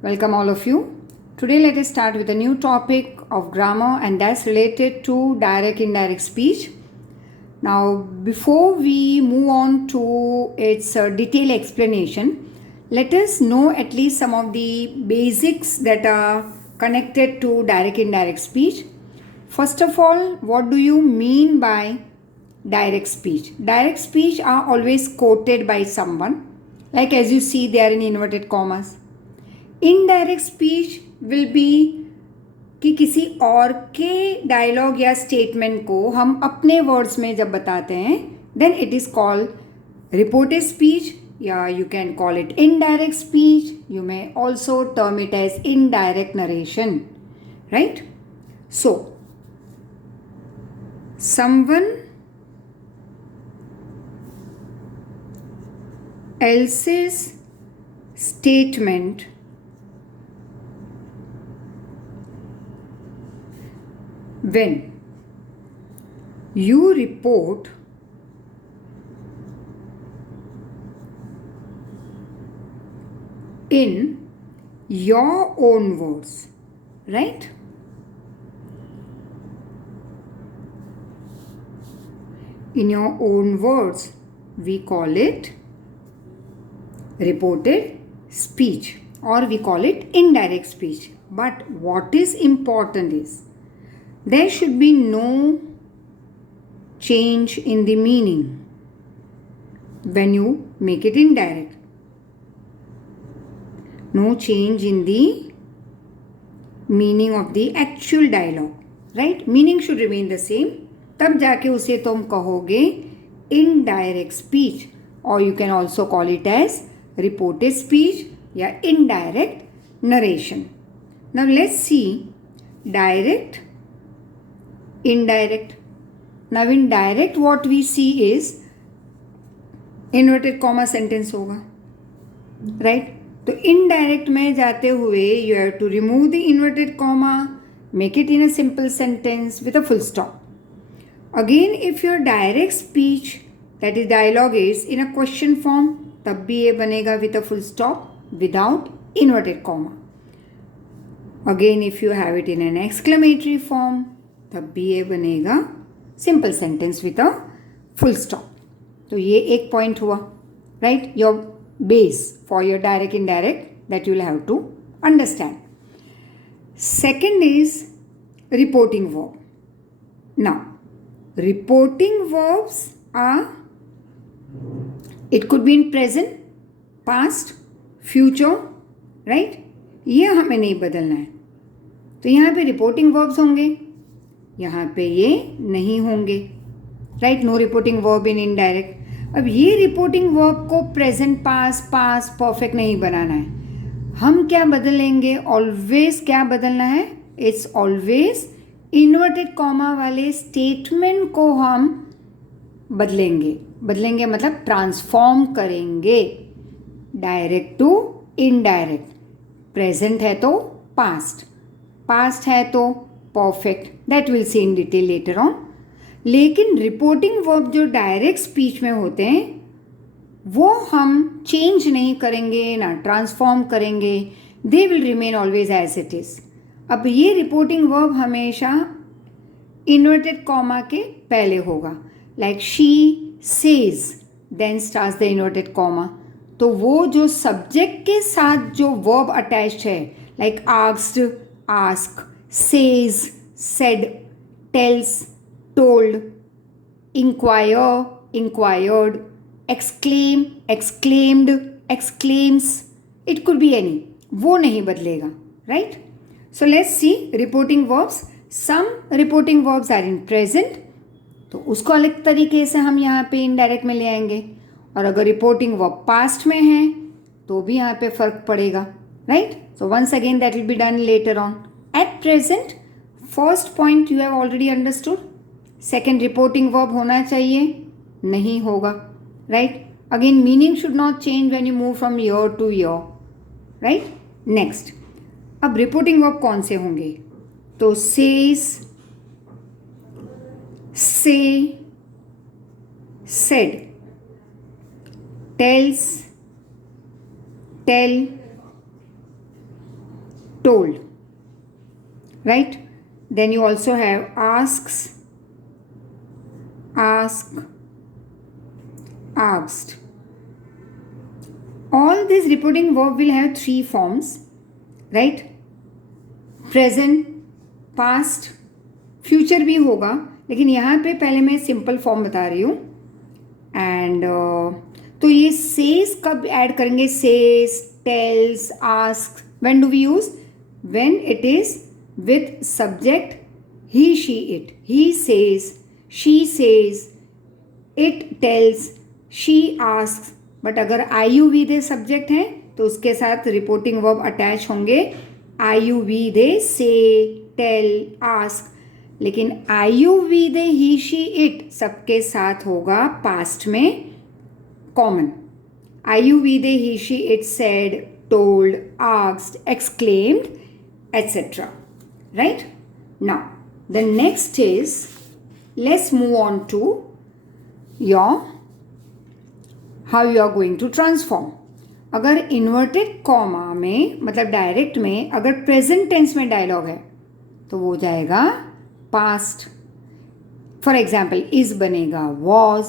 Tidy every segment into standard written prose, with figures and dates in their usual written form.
Welcome all of you. Today let us start with a new topic of grammar and that's related to direct-indirect speech. Now before we move on to its detailed explanation, let us know at least some of the basics that are connected to direct-indirect speech. First of all, what do you mean by direct speech? Direct speech are always quoted by someone. Like as you see, they are in inverted commas. Indirect speech will be कि किसी और के डायलॉग या स्टेटमेंट को हम अपने वर्ड्स में जब बताते हैं then it is called reported speech या you can call it indirect speech. You may also term it as indirect narration, right? So someone else's statement when you report in your own words, right? In your own words, we call it reported speech or we call it indirect speech. But what is important is there should be no change in the meaning when you make it indirect. No change in the meaning of the actual dialogue, right? Meaning should remain the same. तब जाके उसे तुम कहोगे indirect speech or you can also call it as reported speech या indirect narration. Now let's see direct, indirect. Now in direct what we see is inverted comma sentence होगा, right? तो indirect में जाते हुए you have to remove the inverted comma, make it in a simple sentence with a full stop. Again if your direct speech that is dialogue is in a question form तब भी ये बनेगा with a full stop without inverted comma. Again if you have it in an exclamatory form तब भी ये बनेगा simple sentence with a full stop. तो ये एक point हुआ, right? Your base for your direct indirect that you will have to understand. Second is reporting verb. Now reporting verbs are, it could be in present, past, future, right? ये हमें नहीं बदलना है. तो यहाँ पे रिपोर्टिंग वर्ब्स होंगे, यहाँ पे ये नहीं होंगे, right? No reporting verb in indirect. अब ये रिपोर्टिंग वर्ब को प्रेजेंट, पास्ट, पास्ट परफेक्ट नहीं बनाना है. हम क्या बदलेंगे? ऑलवेज क्या बदलना है? इट्स ऑलवेज इन्वर्टेड कॉमा वाले स्टेटमेंट को हम बदलेंगे. बदलेंगे मतलब ट्रांसफॉर्म करेंगे डायरेक्ट टू इनडायरेक्ट. प्रेजेंट है तो पास्ट, पास्ट है तो perfect, that will see in detail later on. लेकिन रिपोर्टिंग वर्ब जो डायरेक्ट स्पीच में होते हैं वो हम चेंज नहीं करेंगे ना ट्रांसफॉर्म करेंगे, they will remain always as it is. अब ये रिपोर्टिंग वर्ब हमेशा इन्वर्टेड कॉमा के पहले होगा. Like she says then starts the inverted comma. तो वो जो सब्जेक्ट के साथ जो वर्ब अटैच्ड है like asked, ask, says, said, tells, told, inquire, inquired, exclaim, exclaimed, exclaims, it could be any, वो नहीं बदलेगा, right? So let's see reporting verbs. Some reporting verbs are in present तो उसको अलग तरीके से हम यहाँ पे इनडायरेक्ट में ले आएंगे. और अगर रिपोर्टिंग वर्ब पास्ट में है तो भी यहाँ पे फर्क पड़ेगा, right? So once again that will be done later on. At present first point you have already understood. Second reporting verb होना चाहिए, नहीं होगा, right? Again meaning should not change when you move from year to year, right? Next, अब reporting verb कौन से होंगे? तो says, say, said, tells, tell, told, right? Then you also have asks, ask, asked. All these reporting verb will have three forms, right? Present, past, future भी होगा, लेकिन यहाँ पे पहले मैं सिंपल फॉर्म बता रही हूँ. एंड तो ये सेज कब ऐड करेंगे? Says, tells, ask. When do we use? When it is with subject he, she, it. He says, she says, it tells, she asks. But अगर I you we they subject है तो उसके साथ रिपोर्टिंग वर्ब अटैच होंगे. आई you we दे से, tell, ask. लेकिन I you we they he, she, it सबके साथ होगा पास्ट में common. I you we they he, she, it, said, told, asked, exclaimed, etc. Right? Now, the next is, let's move on to your how you are going to transform. अगर inverted comma में मतलब डायरेक्ट में अगर present tense में डायलॉग है तो वो जाएगा पास्ट. फॉर एग्जाम्पल इज बनेगा was.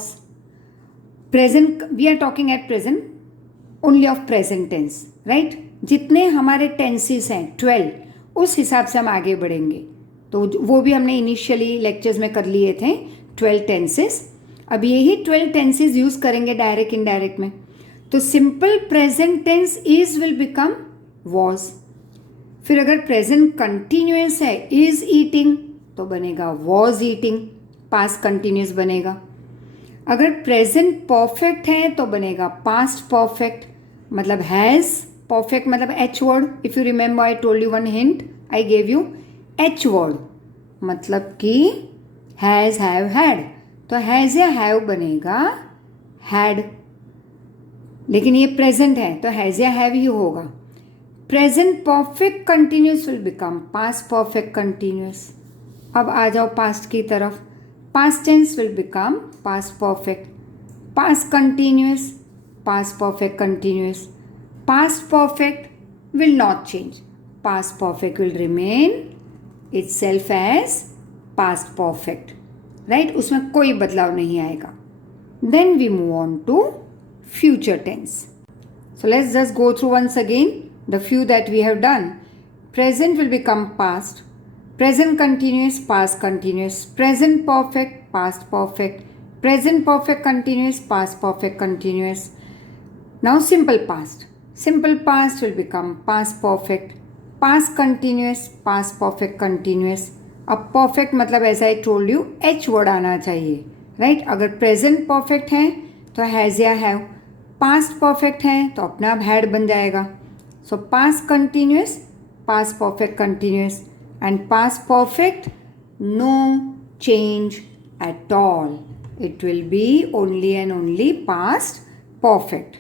Present, we are talking at present only of present tense, right? जितने हमारे टेंसेस हैं 12, उस हिसाब से हम आगे बढ़ेंगे. तो वो भी हमने इनिशियली लेक्चर्स में कर लिए थे 12 टेंसेस. अब यही 12 टेंसेस यूज करेंगे डायरेक्ट इनडायरेक्ट में. तो simple present tense is will become was. फिर अगर प्रेजेंट कंटिन्यूअस है इज ईटिंग तो बनेगा वॉज ईटिंग, पास्ट कंटिन्यूअस बनेगा. अगर प्रेजेंट परफेक्ट है तो बनेगा पास्ट परफेक्ट, मतलब हैज़. परफेक्ट मतलब H word. If you remember I told you one hint, I gave U H word, मतलब कि हैज़, हैव, हैड. तो हैज़ या हैव बनेगा हैड. लेकिन ये प्रेजेंट है तो हैज़ या हैव ही होगा. Present perfect continuous will become past perfect continuous. अब आ जाओ पास्ट की तरफ. Past tense will become past perfect. Past continuous, past perfect continuous. Past perfect will not change. Past perfect will remain itself as past perfect, right? उसमें कोई बदलाव नहीं आएगा. Then we move on to future tense. So let's just go through once again the few that we have done. Present will become past. Present continuous, past continuous. Present perfect, past perfect. Present perfect continuous, past perfect continuous. Now simple past. Simple past will become past perfect. Past continuous, past perfect continuous. अब परफेक्ट मतलब ऐसा I told U H word आना चाहिए, राइट? अगर present perfect है तो हैज़ या have. Past perfect है तो अपना आप हैड बन जाएगा. So past continuous, past perfect continuous. And past perfect no change at all. It will be only and only past perfect.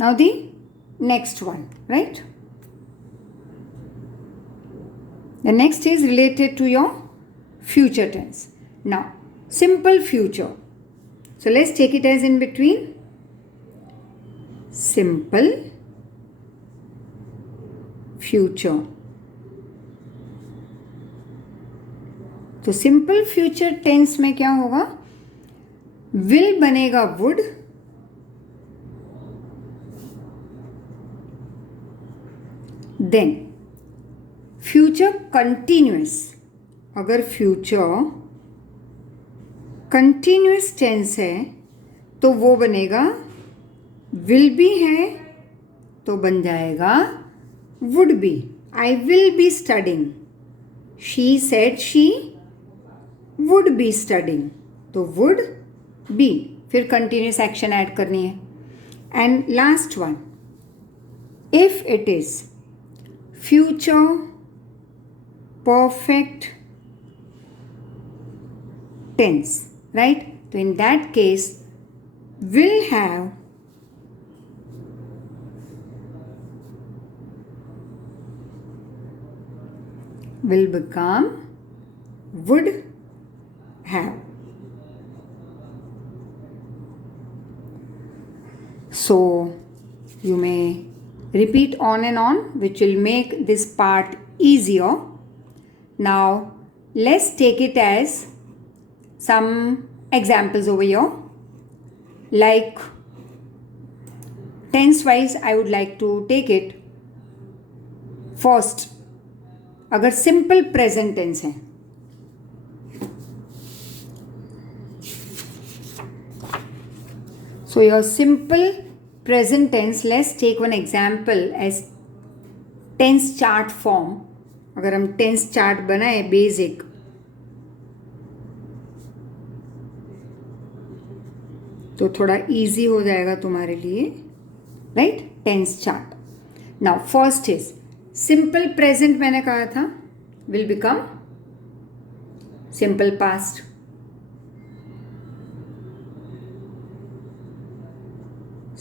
Now the next one, right? The next is related to your future tense. Now, simple future. So let's take it as in between. Simple future. तो simple future tense में क्या होगा? Will बनेगा would. Then future continuous. अगर future continuous tense है तो वो बनेगा विल बी है तो बन जाएगा would be. I will be studying. She said she would be studying तो वुड बी. फिर कंटिन्यूस एक्शन ऐड करनी है. And last one, if it is future perfect tense, right? So in that case will have will become would have. So you may repeat on and on, which will make this part easier. Now let's take it as some examples over here. Like tense wise I would like to take it. First, अगर simple present tense है, so your simple present tense, let's take one example as tense chart form. अगर हम tense chart बनाए basic, तो थोड़ा easy हो जाएगा तुम्हारे लिए, right? Tense chart. Now first is simple present, मैंने कहा था will become simple past.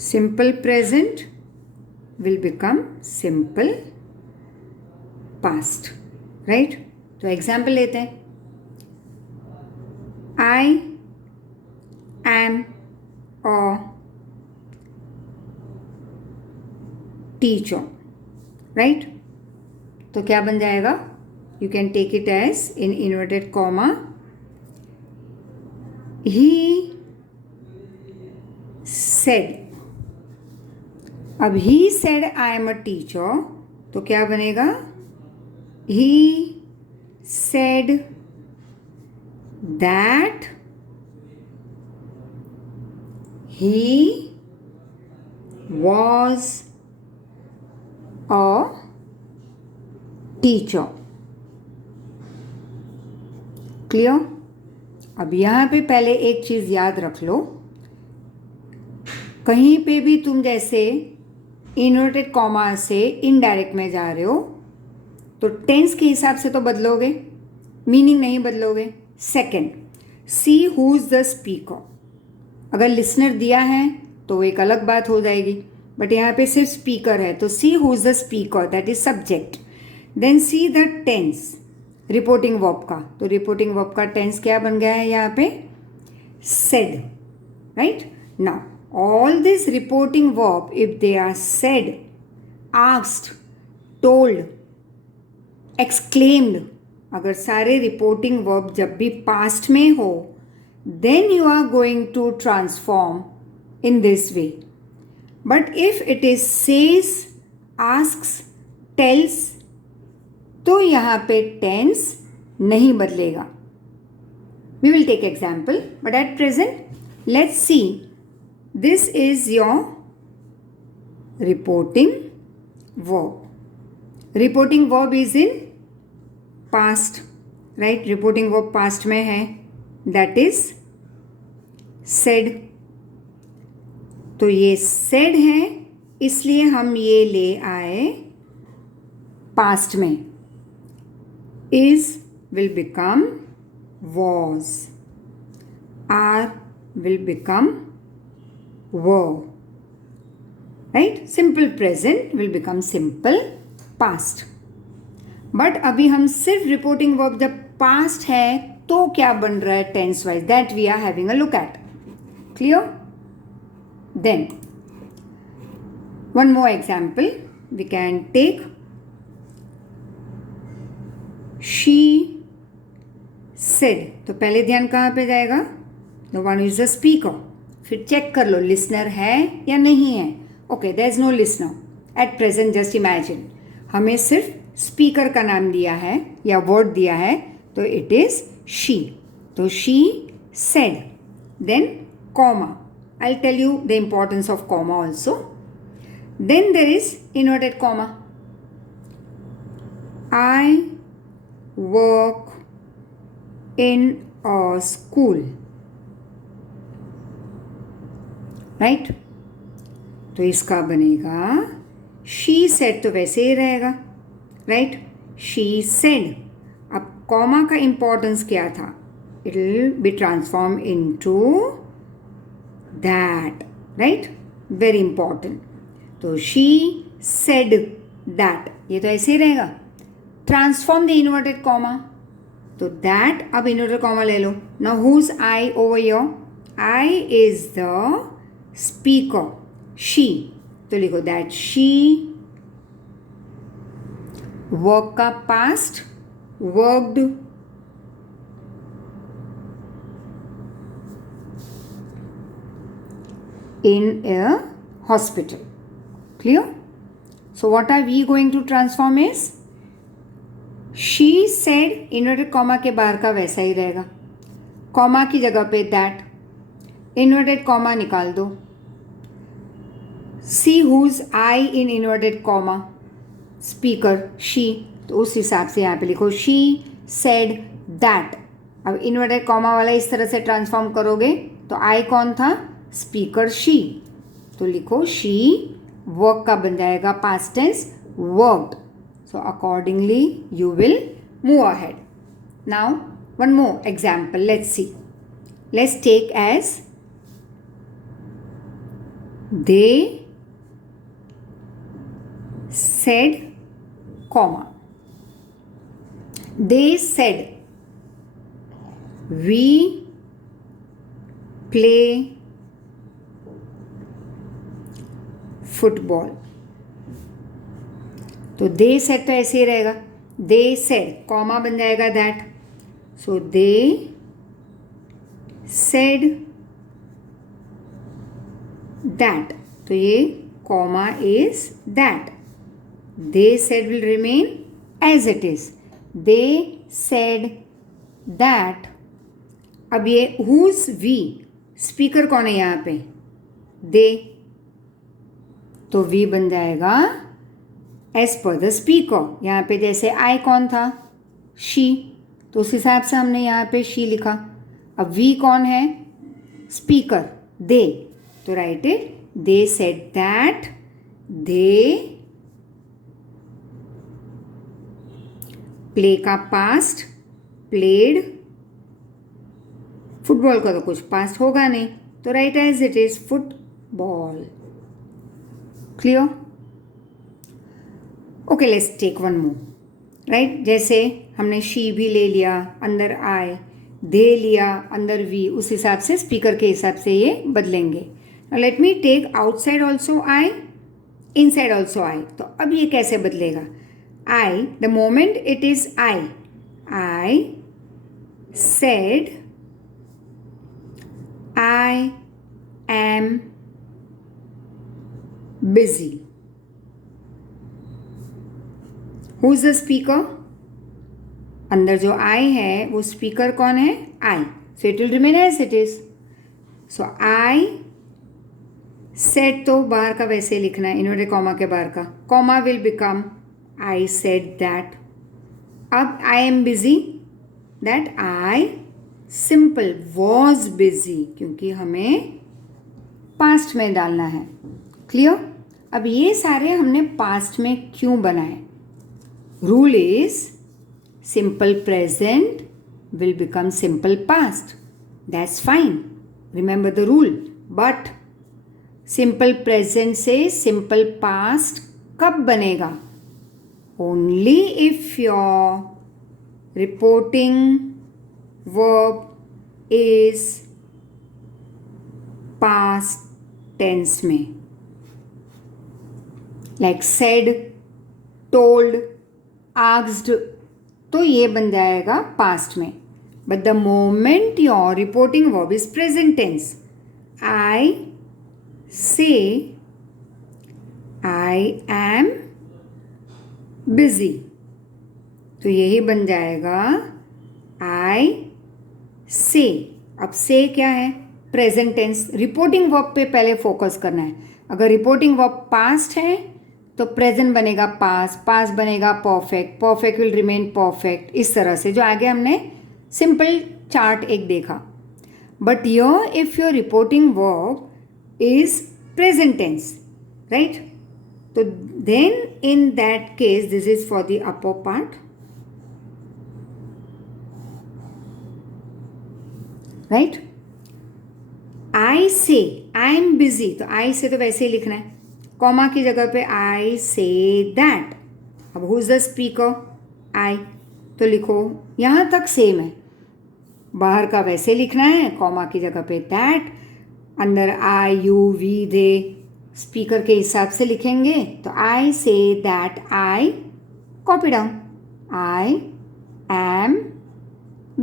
Simple present will become simple past, right? तो एग्जाम्पल लेते हैं. I am a teacher, right? तो क्या बन जाएगा? You can take it as in inverted comma. He said. अब he said I am a teacher, तो क्या बनेगा? He said that he was a teacher. Clear? अब यहाँ पे पहले एक चीज़ याद रख लो, कहीं पे भी तुम जैसे इन्वर्टेड कॉमा से इनडायरेक्ट में जा रहे हो तो टेंस के हिसाब से तो बदलोगे, मीनिंग नहीं बदलोगे. Second, see who is the speaker. अगर लिसनर दिया है तो एक अलग बात हो जाएगी, बट यहाँ पे सिर्फ स्पीकर है तो see who is the speaker, that is subject. Then see the tense reporting verb का, तो रिपोर्टिंग वर्ब का टेंस क्या बन गया है यहाँ पे? Said, right? Now all this reporting verb, if they are said, asked, told, exclaimed, अगर सारे reporting verb जब भी past में हो, then you are going to transform in this way. But if it is says, asks, tells, तो यहाँ पे tense नहीं बदलेगा. We will take example, but at present, let's see. This is your reporting verb. Reporting verb is in past, right? Reporting verb past में है, that is said. तो ये said है, इसलिए हम ये ले आए past में. Is will become was. Are will become were, right? Simple present will become simple past. But अभी हम सिर्फ रिपोर्टिंग वर्ब जब पास्ट है तो क्या बन रहा है tense wise, that we are having a look at. Clear? Then one more example we can take. She said, तो पहले ध्यान कहाँ पे जाएगा? The one is the speaker. फिर चेक कर लो लिसनर है या नहीं है. Okay, there is no listener at present. Just imagine हमें सिर्फ स्पीकर का नाम दिया है या वर्ड दिया है, तो इट इज शी. तो she said, then comma. I tell you the importance of comma also. Then there is inverted comma. I work in a school, right? तो इसका बनेगा शी सेड, तो वैसे ही रहेगा, राइट? She said. अब comma का इंपॉर्टेंस क्या था? It will be transform into that, right? Very important. तो शी सेड दैट, ये तो ऐसे ही रहेगा. ट्रांसफॉर्म द इन्वर्टेड कॉमा, तो दैट अब इन्वर्टेड कॉमा ले लो. Now who is I over here? I is the speaker. She, तो लिखो दैट शी वर्क का past worked, in a hospital. Clear? So what are we going to transform is she said, inverted comma के बाहर का वैसा ही रहेगा, कॉमा की जगह पे दैट, इन्वर्टेड कॉमा निकाल दो, see whose I in inverted comma, speaker she, तो उस हिसाब से यहाँ पे लिखो शी सेड दैट. अब इन्वर्टेड कॉमा वाला इस तरह से ट्रांसफॉर्म करोगे तो आई कौन था, स्पीकर शी, तो लिखो शी वर्क का बन जाएगा past tense worked. So accordingly you will move ahead. Now one more example, let's see. Let's take as they said, comma, they said we play football. तो दे सेड तो ऐसे ही रहेगा, दे सेड कॉमा बन जाएगा दैट, सो दे said that, तो ये comma is that. They said will remain as it is. They said that. अब ये who's we, स्पीकर कौन है यहाँ पे, they, तो we बन जाएगा as per the speaker. यहाँ पे जैसे I कौन था, she, तो उस हिसाब से हमने यहाँ पे she लिखा. अब we कौन है, स्पीकर, they, तो write it, they said that they play का पास्ट प्लेड, फुटबॉल का तो कुछ पास्ट होगा नहीं, तो write as it is football. Clear? Okay, let's take one more. Right, जैसे हमने शी भी ले लिया, अंदर आई, दे लिया, अंदर वी, उस हिसाब से स्पीकर के हिसाब से ये बदलेंगे. Let me take outside also I, inside also I. तो अब ये कैसे बदलेगा, I, the moment it is I said I am busy. Who is the speaker? अंदर जो I है वो स्पीकर कौन है, I. So it will remain as it is. So I said तो बाहर का वैसे लिखना है, इन्वर्टेड कॉमा के बाहर का, comma will become I said that. अब I am busy, that I simple was busy, क्योंकि हमें पास्ट में डालना है. क्लियर? अब ये सारे हमने पास्ट में क्यों बनाए, rule is simple present will become simple past. That's fine, remember the rule. But simple present से सिंपल पास्ट कब बनेगा, only if your reporting verb is past tense में, like said, told, asked, तो ये बन जाएगा past में. But the moment your reporting verb is present tense, I say I am busy, तो यही बन जाएगा I say. अब से क्या है, प्रेजेंट टेंस. रिपोर्टिंग वर्ब पे पहले फोकस करना है. अगर रिपोर्टिंग वर्ब पास्ट है तो प्रेजेंट बनेगा पास्ट, पास्ट बनेगा perfect, perfect will remain perfect, इस तरह से जो आगे हमने सिंपल चार्ट एक देखा. But your if your reporting verb is present tense, right, तो then in that case this is for the upper part, right. I say I am busy, तो I से तो वैसे ही लिखना है, कॉमा की जगह पे I say that. अब who is the speaker, I, तो लिखो यहाँ तक सेम है, बाहर का वैसे लिखना है, कॉमा की जगह पे that, अंदर I, you, we, they, speaker के हिसाब से लिखेंगे. तो I say that I copy down. I am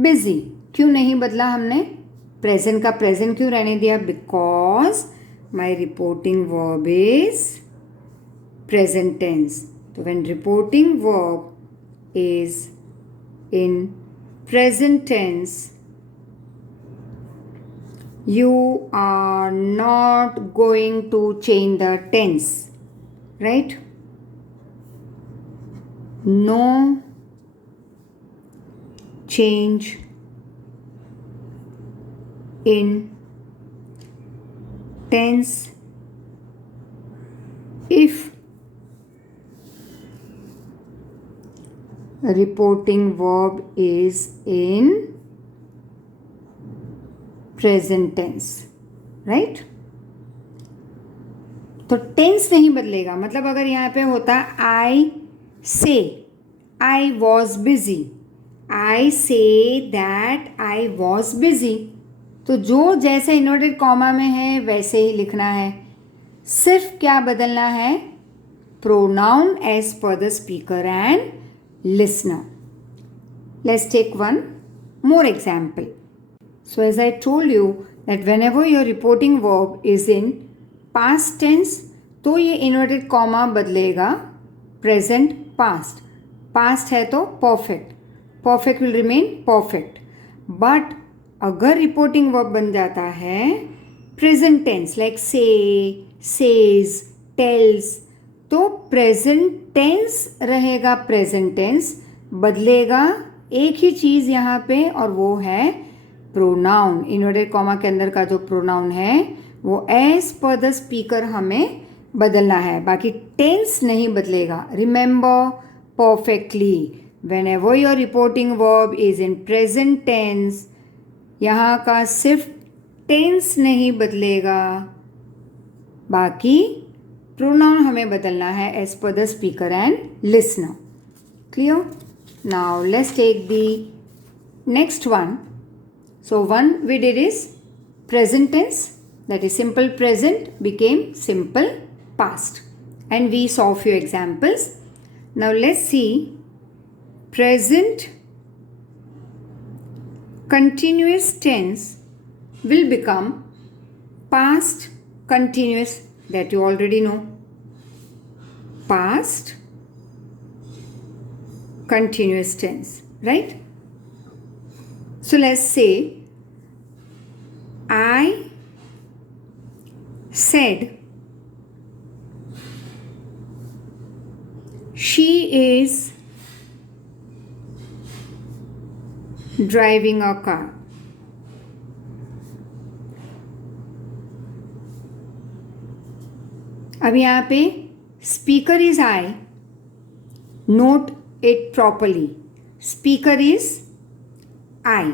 busy. क्यों नहीं बदला हमने? प्रेजेंट का प्रेजेंट क्यों रहने दिया? Because my reporting verb is present tense. तो when reporting verb is in present tense, you are not going to change the tense, right? No change in tense if reporting verb is in present tense, right? तो टेंस नहीं बदलेगा. मतलब अगर यहाँ पे होता आई से I was busy, I say that I was busy, तो जो जैसे इन्वर्टेड कॉमा में है वैसे ही लिखना है. सिर्फ क्या बदलना है? Pronoun as per the speaker and listener. Let's take one more example. So as I told you that whenever your reporting verb is in past tense, तो ये inverted comma बदलेगा present past. Past है तो perfect. Perfect will remain perfect. But अगर reporting verb बन जाता है present tense like say, says, tells, तो प्रेजेंट टेंस रहेगा. प्रेजेंट टेंस बदलेगा एक ही चीज़ यहाँ पे, और वो है प्रोनाउन. इन्वर्टेड कॉमा के अंदर का जो प्रोनाउन है वो एज पर द स्पीकर हमें बदलना है, बाकी टेंस नहीं बदलेगा. Remember perfectly, whenever your reporting verb is in present tense, यहाँ का सिर्फ टेंस नहीं बदलेगा, बाकी प्रोनाउन हमें बदलना है as per the speaker and listener. Clear? Now let's take the next one. So one we did is present tense, that is simple present became simple past, and we saw few examples. Now let's see present continuous tense will become past continuous, that you already know. Past continuous tense, right? So let's say I said she is driving a car. अब यहाँ पे speaker is I. Note it properly. Speaker is I.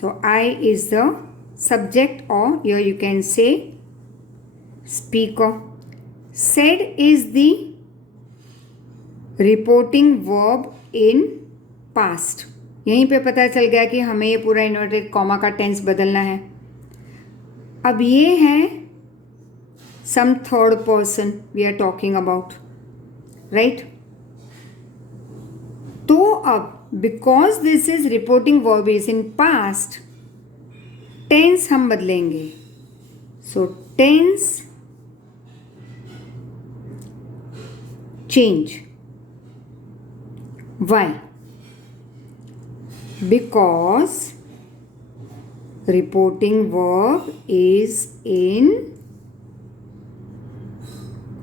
So I is the subject, और here you can say speaker. Said is the reporting verb in past. यहीं पे पता चल गया कि हमें ये पूरा इन्वर्टेड कॉमा का टेंस बदलना है. अब ये है some third person we are talking about, right? तो अब because this is reporting verb is in past, tense हम बदलेंगे. So tense change. Why? Because reporting verb is in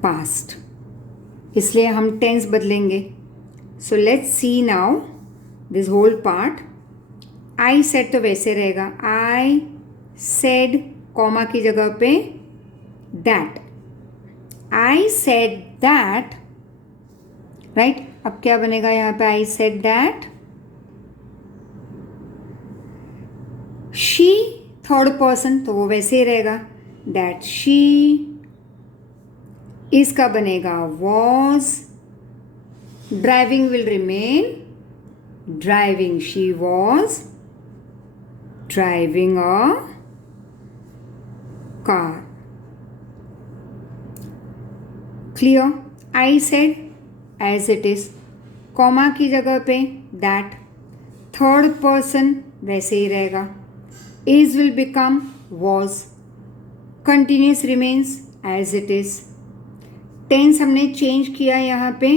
past, इसलिए हम टेंस बदलेंगे. So let's see now this whole part. I said तो वैसे रहेगा. आई सेड कॉमा की जगह पे that. I said that, right? अब क्या बनेगा यहाँ पे? I said that. She third person, तो वो वैसे ही रहेगा. That she. इसका बनेगा was. Driving will remain driving. She was driving a car. Clear? I said as it is. Comma की जगह पे दैट, थर्ड पर्सन वैसे ही रहेगा, is will become was, continuous remains as it is. Tense हमने change किया यहाँ पे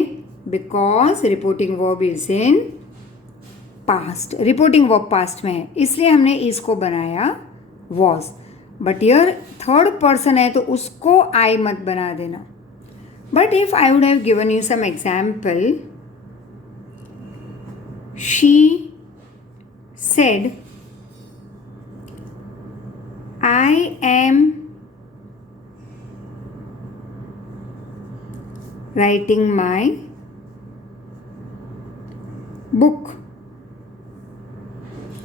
because reporting verb is in past, reporting verb past में है इसलिए हमने इसको बनाया was. But your third person है तो उसको आई मत बना देना। But if I would have given you some example, she said I am writing my book.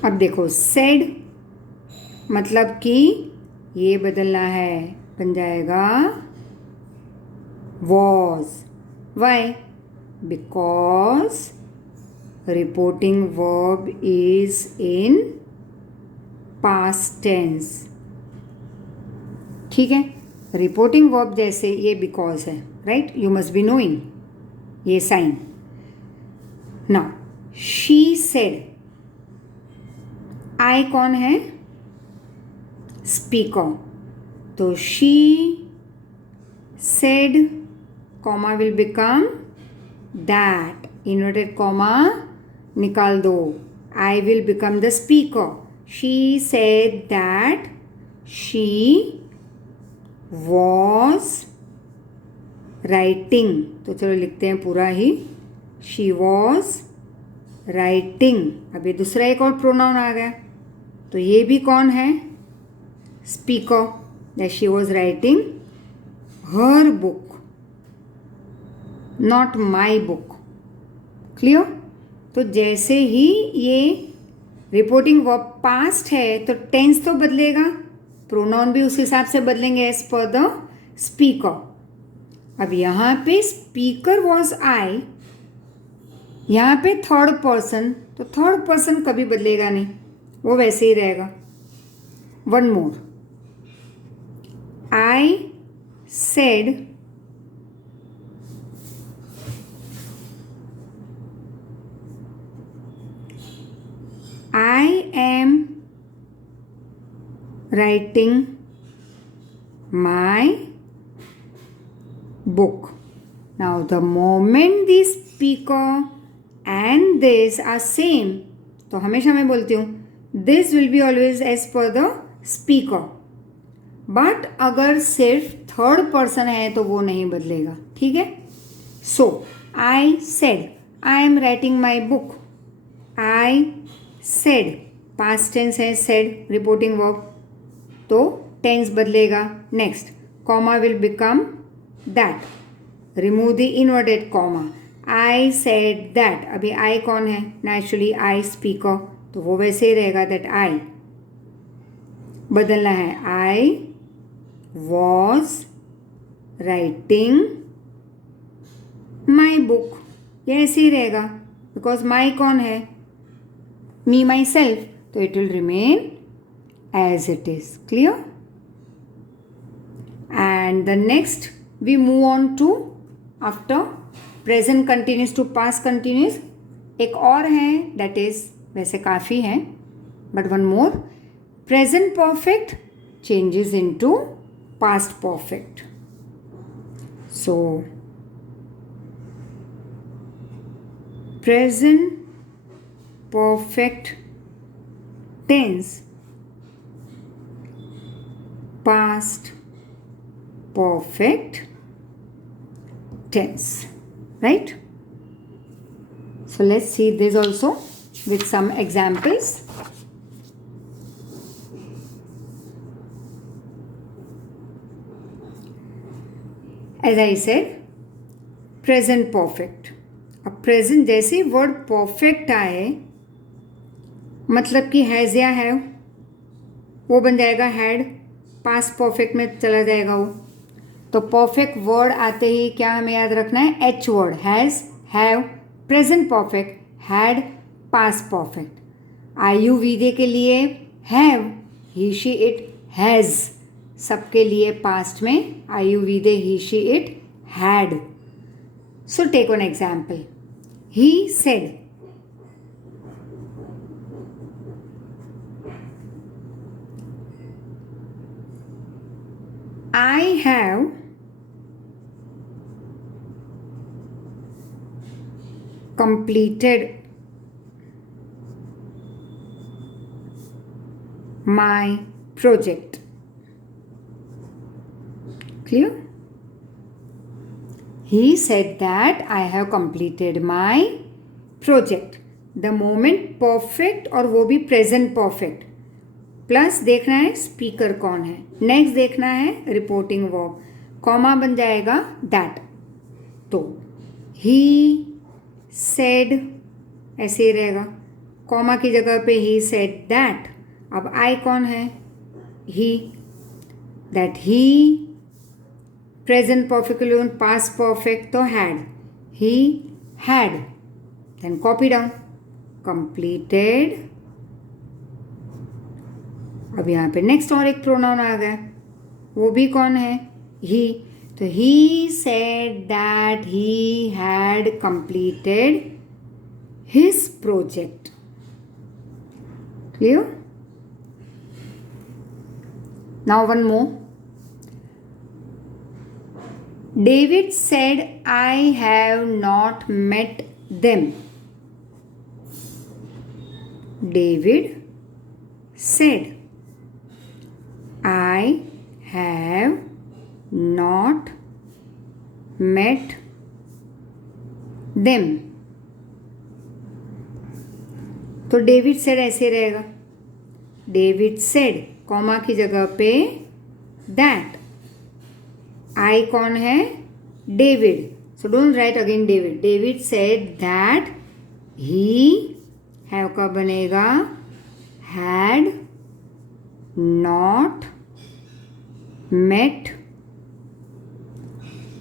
अब देखो सेड मतलब कि ये बदलना है, बन जाएगा was. Why? Because reporting verb is in past tense. ठीक है, रिपोर्टिंग वर्ब जैसे ये बिकॉज है, right, you must be knowing ये sign. Now she said, I कौन है? स्पीकर, तो she said comma will become that, inverted comma निकाल दो, I will become the speaker. She said that she was writing, तो चलो लिखते हैं पूरा ही, शी वॉज राइटिंग। अभी दूसरा एक और प्रोनाउन आ गया, तो ये भी कौन है? Speaker, that she was writing her book, not my book. Clear? तो जैसे ही ये रिपोर्टिंग वर्ब पास्ट है तो टेंस तो बदलेगा, प्रोनाउन भी उस हिसाब से बदलेंगे एज पर द स्पीकर। अब यहाँ पे स्पीकर वॉज आई, यहाँ पे थर्ड पर्सन, तो थर्ड पर्सन कभी बदलेगा नहीं, वो वैसे ही रहेगा। One more, I said I am writing my book. Now the moment the speaker and this are same, तो हमेशा मैं बोलती हूँ this will be always as per the speaker. But अगर सिर्फ थर्ड पर्सन है तो वो नहीं बदलेगा, ठीक है? So I said I am writing my book. I said, past tense है, said रिपोर्टिंग वर्ब, तो टेंस बदलेगा। Next, comma will become that, remove the inverted comma. I said that, अभी आई कौन है? नेचुरली आई स्पीकर, तो वो वैसे ही रहेगा, दैट आई। बदलना है, I was writing my book, ये ऐसे ही रहेगा बिकॉज माई कौन है? me myself, so it will remain as it is. Clear? And the next we move on to after present continuous to past continuous, एक और है, that is वैसे काफ़ी है, but one more, present perfect changes into past perfect. So present perfect tense, past perfect tense, right? So let's see this also with some examples. As I said, present perfect. अब प्रेजेंट जैसे word perfect आए, मतलब कि हैज़ या हैव, वो बन जाएगा had, past perfect में चला जाएगा वो। तो परफेक्ट वर्ड आते ही क्या हमें याद रखना है? H word, has, have, present perfect, had, past perfect. I you we they के लिए have, he she it has, सबके लिए पास्ट में I you we they he she it had. So take one example, he said, I have completed my project. Clear? He said that I have completed my project. The moment perfect और वो भी present perfect. Plus देखना है स्पीकर कौन है. नेक्स्ट देखना है reporting verb. Comma बन जाएगा दैट. तो ही सेड ऐसे ही रहेगा. कॉमा की जगह पे ही सेड दैट. अब आई कौन है? He. That he present perfect लियोन पास्ट परफेक्ट तो had. He had. Then copy down completed. अब यहाँ पे नेक्स्ट और एक प्रोनाउन आ गया. वो भी कौन है? ही. तो he said that he had completed his project. Clear? Now one more. David said, I have not met them. David said, I have not met them. तो डेविड सेड ऐसे रहेगा. डेविड सेड कॉमा की जगह पे that. आई कौन है? David. So don't write again David. David said that he have का बनेगा हैड नॉट मेट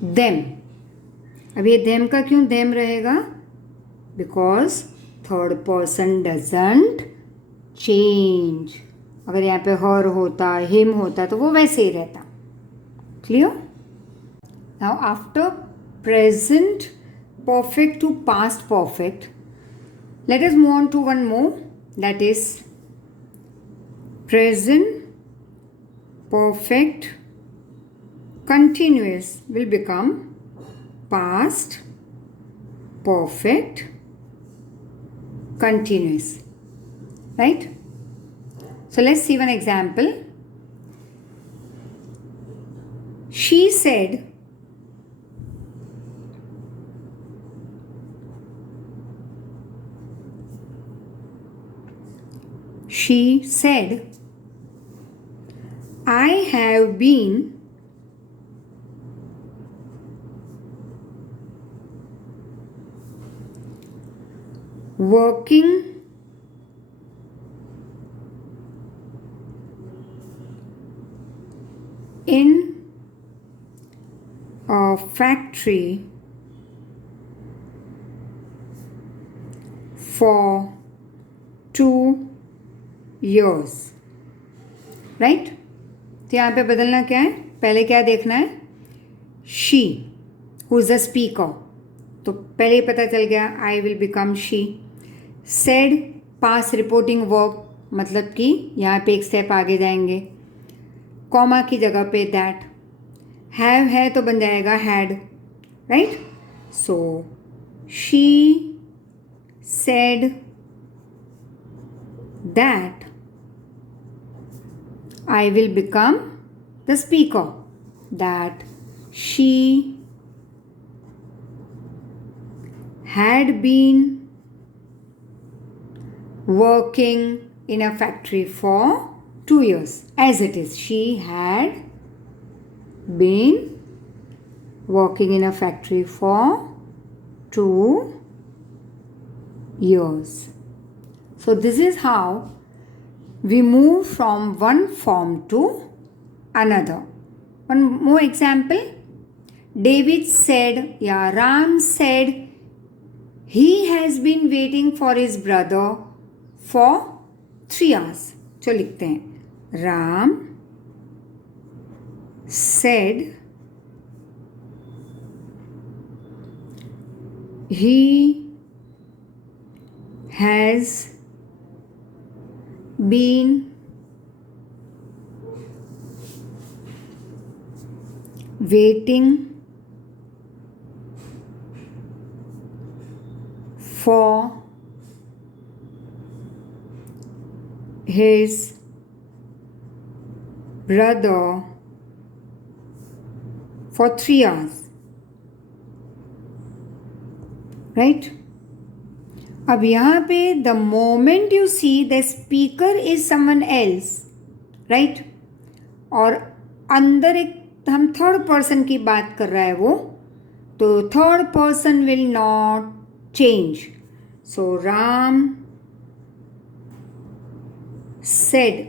देम. अब ये देम का क्यों देम रहेगा? Because third person doesn't change. अगर यहाँ पे हर होता हिम होता तो वो वैसे ही रहता. Clear? Now after present perfect to past perfect, let us move on to one more, that is present perfect continuous will become past perfect continuous. Right? So let's see one example. She said, she said, I have been working in a factory for 2 years. Right? तो यहाँ पे बदलना क्या है? पहले क्या देखना है? She who is the speaker. तो पहले ही पता चल गया आई will become she. Said pass reporting verb, मतलब कि यहाँ पे एक स्टेप आगे जाएंगे. कॉमा की जगह पे दैट. हैव है तो बन जाएगा had. Right? So she said that I will become the speaker. That she had been working in a factory for 2 years. As it is, she had been working in a factory for 2 years. So this is how we move from one form to another. One more example. David said, Ram said, he has been waiting for his brother for 3 hours. तो लिखते हैं Ram said he has been waiting for his brother for 3 hours. Right? अब यहाँ पे the moment you see the speaker is someone else, right, और अंदर एक हम थर्ड पर्सन की बात कर रहा है वो, तो third person will not change. So Ram said,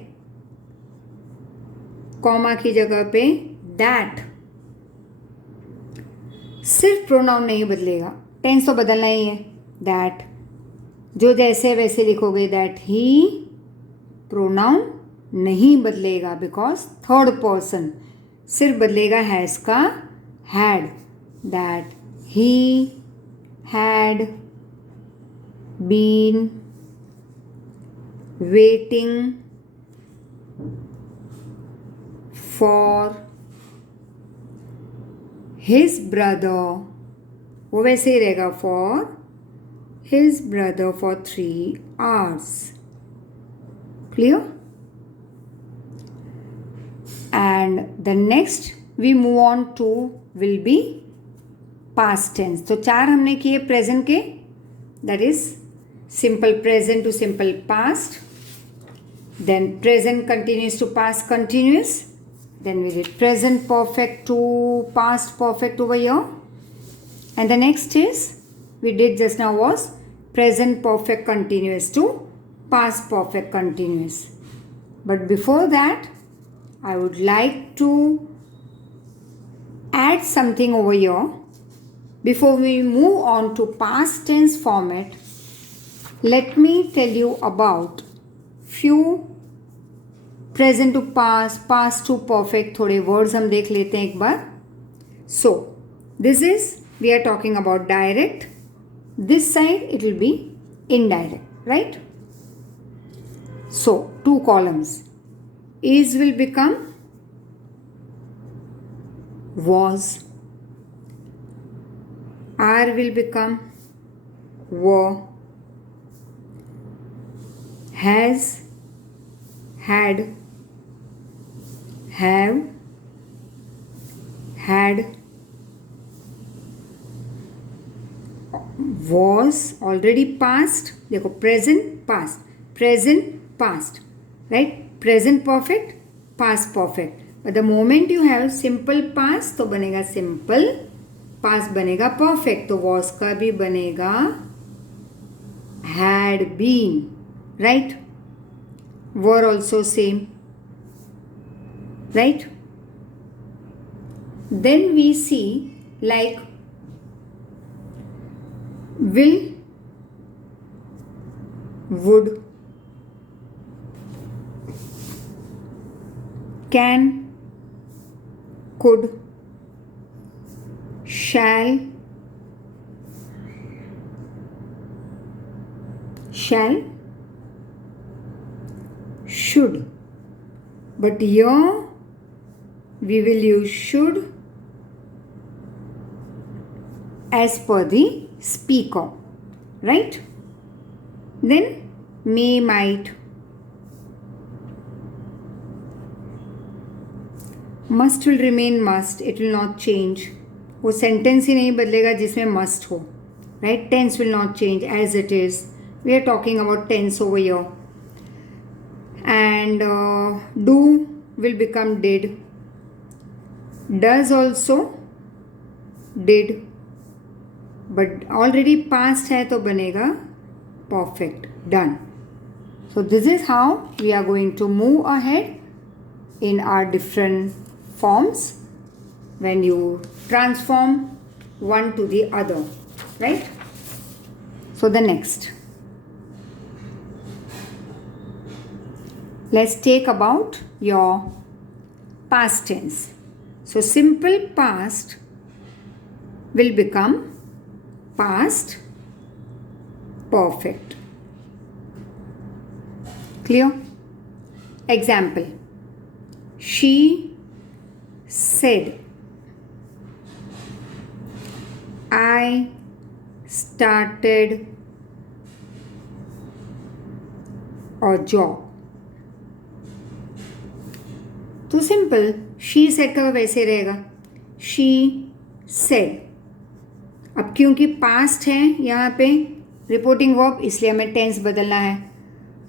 comma की जगह पे दैट. सिर्फ प्रोनाउन नहीं बदलेगा, टेंस तो बदलना ही है. दैट जो जैसे वैसे लिखोगे, दैट ही, प्रोनाउन नहीं बदलेगा बिकॉज थर्ड पर्सन. सिर्फ बदलेगा हैज़ का had. That he had been waiting for his brother, वो वैसे ही रहेगा, फॉर his brother for 3 hours. Clear? And the next we move on to will be past tense. तो 4 हमने किए present के, that is simple present to simple past, then present continuous to past continuous, then we did present perfect to past perfect over here, and the next is we did just now was present perfect continuous to past perfect continuous. But before that, I would like to add something over here. Before we move on to past tense format, let me tell you about few present to past, past to perfect थोड़े words हम देख लेते हैं एक बार. So, this is, we are talking about direct. This side it will be indirect, right? So 2 columns. Is will become was. Are will become were. Has, had, have, had, was already past. देखो present past, present past, right? Present perfect, past perfect. But the moment you have simple past तो बनेगा simple, past बनेगा perfect, तो was का भी बनेगा had been, right? Were also same, right? Then we see like will, would, can, could, shall, should. But here we will use should as per the speaker, right? Then may, might, must will remain must, it will not change. वो सेंटेंस ही नहीं बदलेगा जिसमें must हो, right? Tense will not change as it is. We are talking about tense over here. And do will become did. Does also did. But already past है तो बनेगा perfect, done. So this is how we are going to move ahead in our different forms when you transform one to the other, right? So the next, let's take about your past tense. So simple past will become past perfect. Clear? Example. She said, I started a job. तो simple she said का वैसे रहेगा, she said. अब क्योंकि पास्ट है यहाँ पे reporting verb, इसलिए हमें टेंस बदलना है.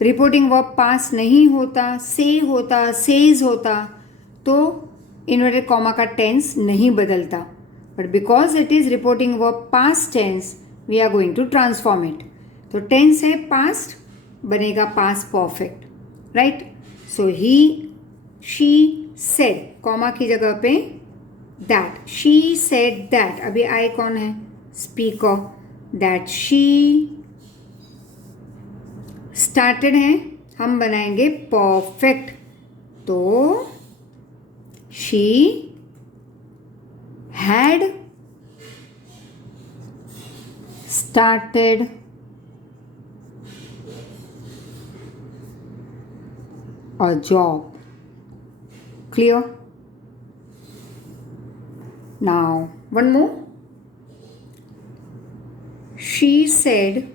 रिपोर्टिंग वर्ब पास्ट नहीं होता, से होता, सेज होता, तो इन्वर्टेड कॉमा का टेंस नहीं बदलता. But because it is reporting verb past tense, we are going to transform it. तो टेंस है पास्ट, बनेगा past perfect. Right? So he, she said, comma की जगह पे दैट. She said that. अभी आई कौन है? स्पीकर. दैट शी स्टार्टेड है, हम बनाएंगे परफेक्ट. तो she had started a job. Clear? Now, one more. She said,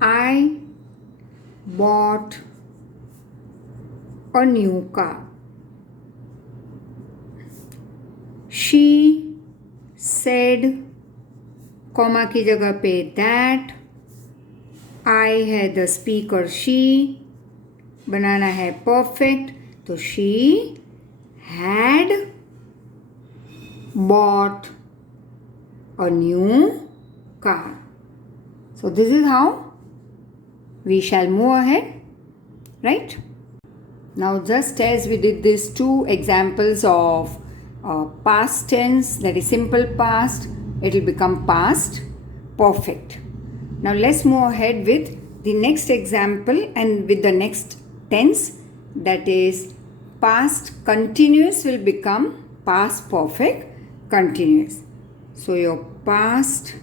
I bought a new car. She said, कॉमा की जगह पे that. I है द स्पीकर शी, बनाना है परफेक्ट. तो she had bought a new car. So this is how we shall move ahead. Right? Now just as we did this two examples of past tense, that is simple past, it will become past perfect. Now let's move ahead with the next example and with the next tense, that is past continuous will become past perfect continuous. So your past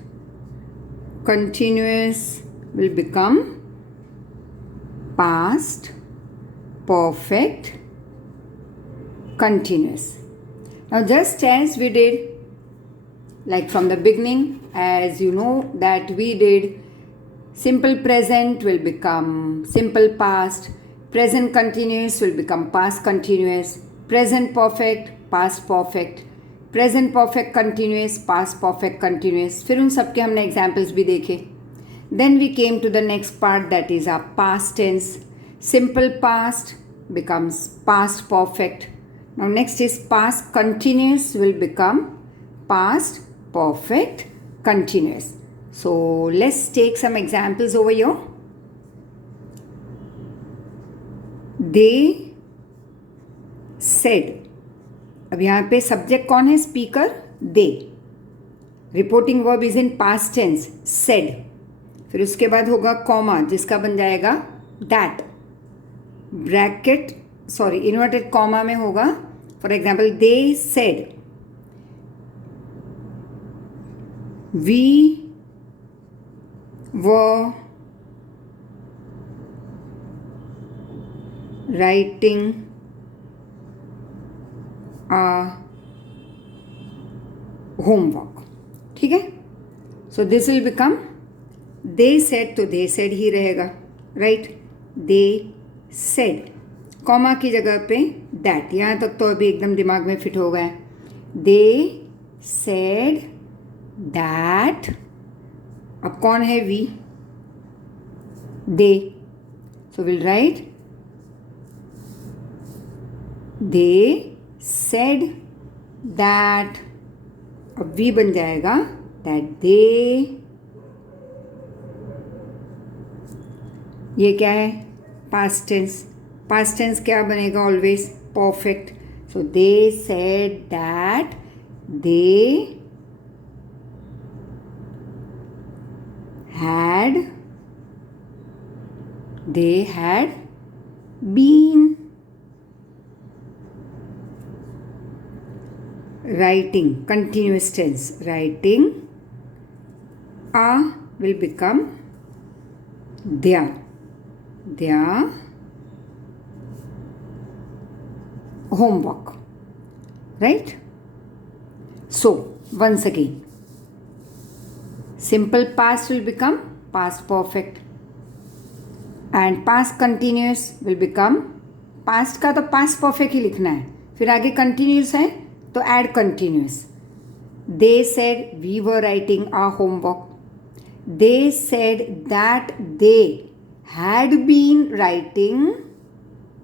continuous will become past perfect continuous. Now just as we did, like from the beginning, as you know that we did simple present will become simple past, present continuous will become past continuous, present perfect past perfect, present perfect continuous past perfect continuous. फिर उन सब के हमने examples भी देखे. Then we came to the next part, that is our past tense. Simple past becomes past perfect. Now next is past continuous will become past perfect continuous. So let's take some examples over here. They said. अब यहाँ पे subject कौन है? Speaker. They. Reporting verb is in past tense, said. फिर उसके बाद होगा comma, जिसका बन जाएगा that. Bracket sorry inverted comma में होगा. For example they said, we were writing a homework. ठीक है? So this will become they said. तो दे सेड ही रहेगा. राइट? दे सेड, कॉमा की जगह पे दैट. यहाँ तक तो अभी एकदम दिमाग में फिट हो गया. They said that. अब कौन है? We. They. So will write they said that. अब वी बन जाएगा दैट दे. ये क्या है? Past tense. पास्ट टेंस क्या बनेगा? Always perfect. So they said that they had been writing, continuous tense, writing a will become their homework, right? So once again, simple past will become past perfect and past continuous will become, past का तो past perfect ही लिखना है, फिर आगे continuous है तो add continuous. They said we were writing our homework. They said that they had been writing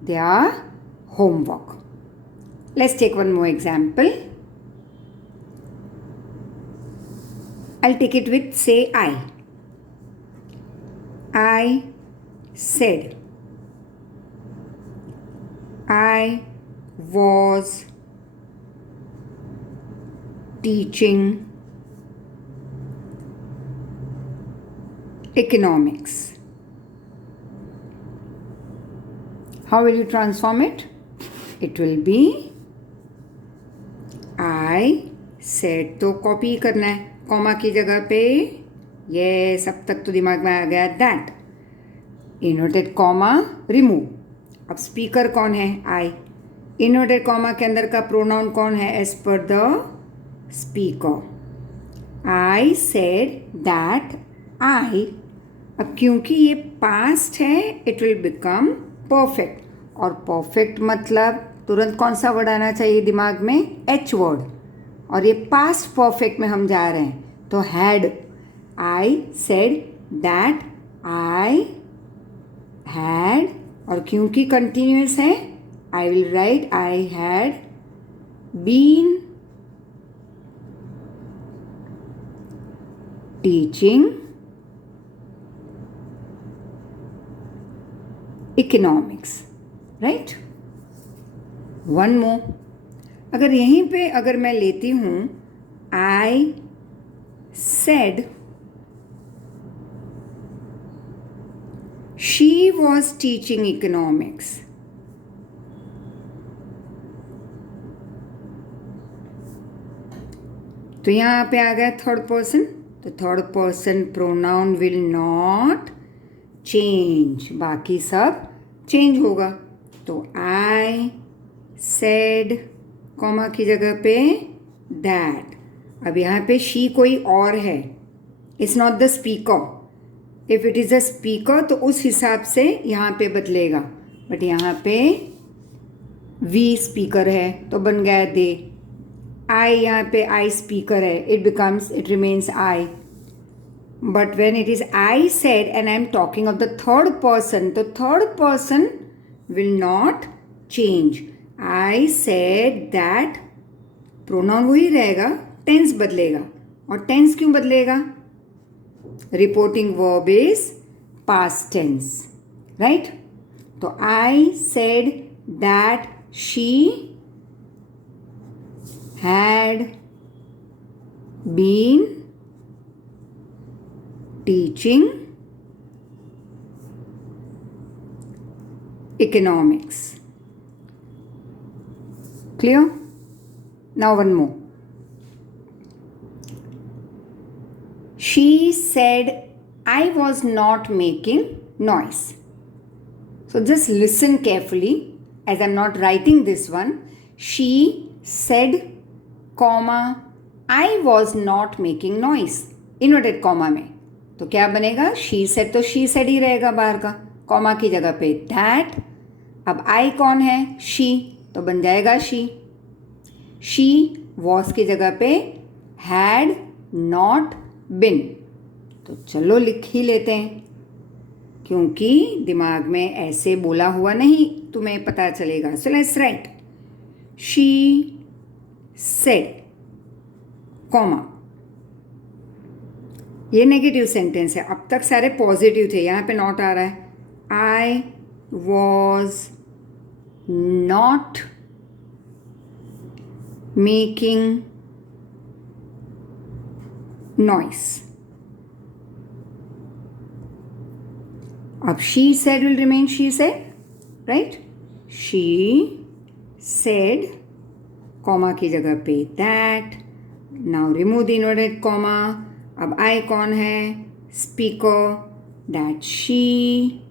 their homework. Let's take one more example. I'll take it with say I. I said I was teaching economics. How will you transform it? It will be I said, तो कॉपी करना है कॉमा की जगह पे, ये सब तक तो दिमाग में आ गया, दैट, इन्वर्टेड कॉमा रिमूव. अब स्पीकर कौन है? आई. इन्वर्टेड कॉमा के अंदर का प्रोनाउन कौन है as per the speaker? I said that I. अब क्योंकि ये पास्ट है इट विल बिकम परफेक्ट, और परफेक्ट मतलब तुरंत कौन सा वर्ड आना चाहिए दिमाग में? H word. और ये पास्ट परफेक्ट में हम जा रहे हैं तो had. I said that I had, और क्योंकि कंटिन्यूस है I will write I had been teaching economics, right. One more. अगर यहीं पे अगर मैं लेती हूँ I said she was teaching economics, तो यहाँ पे आ गया थर्ड पर्सन, तो third person pronoun will not change, बाकी सब चेंज होगा. तो आई सेड कॉमा की जगह पे दैट. अब यहाँ पे शी कोई और है, it's not the speaker. If it is a speaker तो उस हिसाब से यहाँ पे बदलेगा, बट यहाँ पे वी स्पीकर है तो बन गया दे. आई यहाँ पे आई स्पीकर है, it becomes, it remains I. But when it is I said and I am talking of the third person, तो third person will not change. I said that, pronoun वही रहेगा, tense बदलेगा. और tense क्यों बदलेगा? Reporting verb is past tense, right. तो I said that she had been teaching economics. Clear? Now one more. She said I was not making noise. So just listen carefully as I'm not writing this one. She said, comma, I was not making noise. Inverted comma में. तो क्या बनेगा? She said तो she said ही रहेगा बाहर का. कॉमा की जगह पे दैट. अब आई कौन है? शी, तो बन जाएगा शी. शी वॉज की जगह पे हैड नॉट बिन. तो चलो लिख ही लेते हैं, क्योंकि दिमाग में ऐसे बोला हुआ नहीं तुम्हें पता चलेगा. So let's write she said comma. ये नेगेटिव सेंटेंस है, अब तक सारे पॉजिटिव थे, यहाँ पे नॉट आ रहा है. I was not making noise. अब she said will remain she said, right? She said, comma की जगह पे that. Now remove the inverted comma. अब I कौन है? Speaker. that she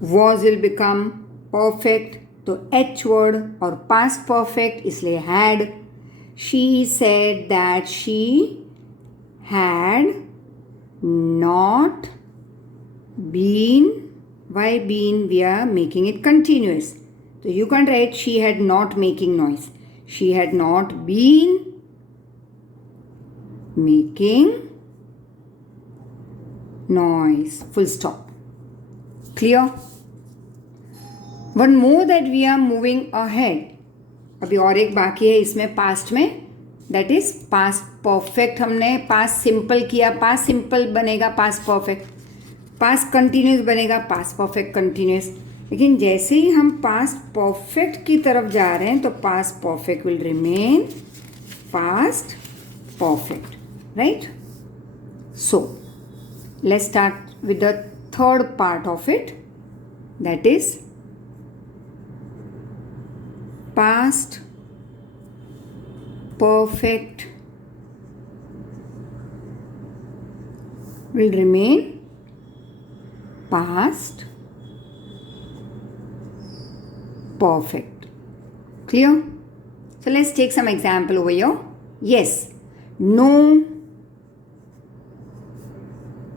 was will become perfect. तो H word और past perfect इसलिए had. She said that she had not been. Why been? We are making it continuous. So you can't write she had not making noise. She had not been making noise. Full stop. Clear? One more that we are moving ahead. अभी और एक बाकी है इसमें पास्ट में, that is past perfect. हमने past simple किया, past simple बनेगा पास्ट परफेक्ट, पास्ट कंटिन्यूस बनेगा पास्ट परफेक्ट कंटिन्यूस. लेकिन जैसे ही हम पास्ट परफेक्ट की तरफ जा रहे हैं तो past perfect will remain past perfect, right? So let's start with the third part of it, that is past perfect will remain past perfect. Clear? So let's take some example over here. Yes, no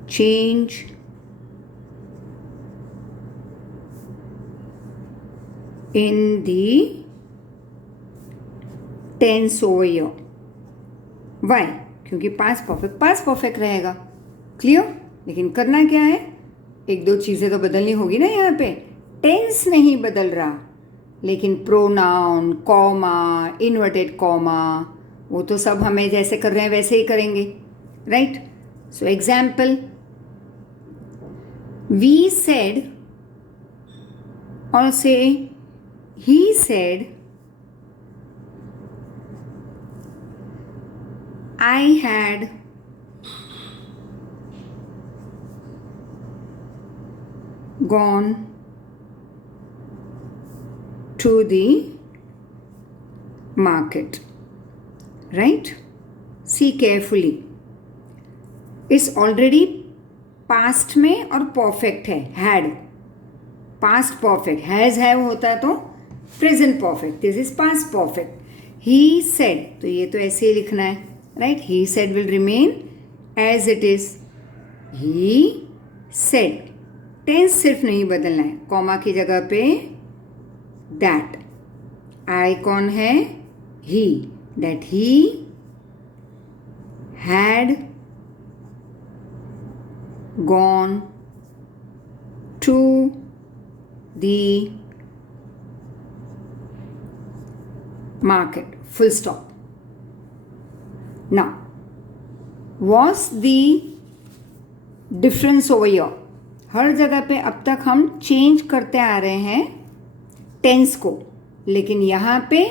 change in the tense over here. Why? क्योंकि past perfect रहेगा. Clear? लेकिन करना क्या है, एक दो चीज़ें तो बदलनी होगी ना. यहाँ पे टेंस नहीं बदल रहा, लेकिन प्रोनाउन, कॉमा, इन्वर्टेड कॉमा, वो तो सब हमें जैसे कर रहे हैं वैसे ही करेंगे, right? So example, we said और से ही said, I had gone to the market, right? See carefully. It's already past में और perfect है, had. Past perfect, has have होता तो present perfect. This is past perfect. He said, तो ये तो ऐसे ही लिखना है, right? He said will remain as it is. He said. Tense सिर्फ नहीं बदलना है, कॉमा की जगह पे that. I कौन है? he. That he had gone to the market. Full stop. Now, what's the difference over here? हर जगह पे अब तक हम चेंज करते आ रहे हैं टेंस को, लेकिन यहाँ पे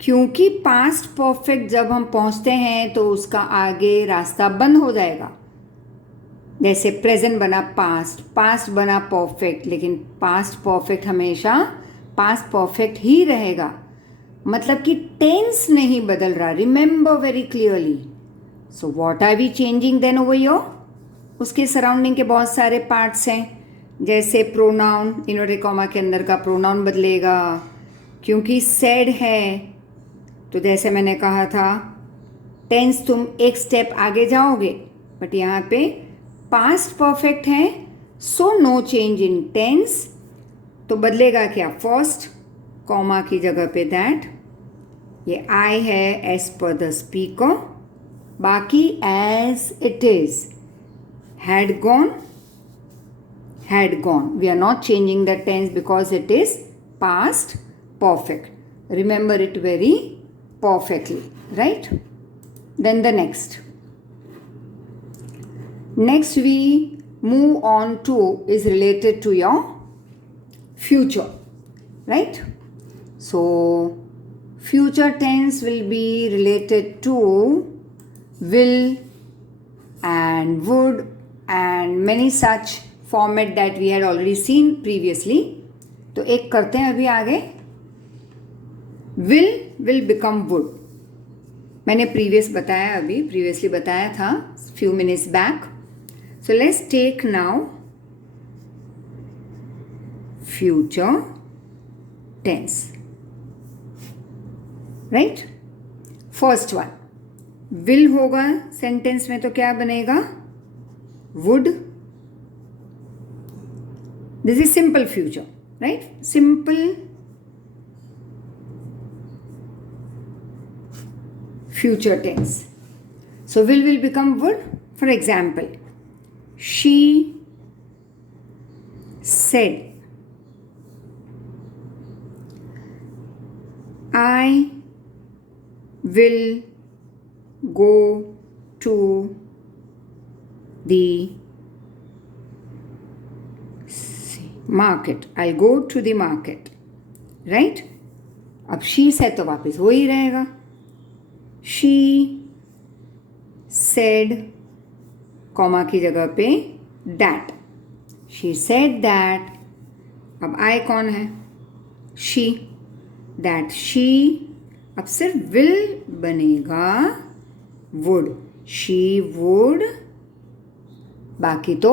क्योंकि पास्ट परफेक्ट जब हम पहुँचते हैं तो उसका आगे रास्ता बंद हो जाएगा. जैसे प्रेजेंट बना पास्ट, पास्ट बना परफेक्ट, लेकिन पास्ट परफेक्ट हमेशा पास्ट परफेक्ट ही रहेगा. मतलब कि टेंस नहीं बदल रहा. Remember very clearly. So what are we changing then over your? उसके सराउंडिंग के बहुत सारे पार्ट्स हैं, जैसे प्रोनाउन, इन्वर्टेड कॉमा के अंदर का प्रोनाउन बदलेगा क्योंकि सेड है. तो जैसे मैंने कहा था, टेंस तुम एक स्टेप आगे जाओगे, बट यहाँ पे पास्ट परफेक्ट है, so no change in tense. तो बदलेगा क्या? फर्स्ट कॉमा की जगह पे दैट, ये आई है एज पर द स्पीकर, बाकी as it is. had gone, we are not changing the tense because it is past perfect. Remember it very perfectly, right? Then the next we move on to is related to your future, right? So future tense will be related to will and would and many such format that we had already seen previously. तो एक करते हैं अभी आगे. will become would. मैंने प्रीवियसली बताया था few minutes back. So let's take now future tense. Right? First one, will होगा सेंटेंस में तो क्या बनेगा? Would. This is simple future, right? Simple future tense. So will become would. For example, she said, I will go to the market. I'll go to the market. Right? अब she said तो वापस वो ही रहेगा. She said, कॉमा की जगह पे that. She said that. अब I कौन है? She. That she. अब सिर्फ will बनेगा would. She would. बाकी तो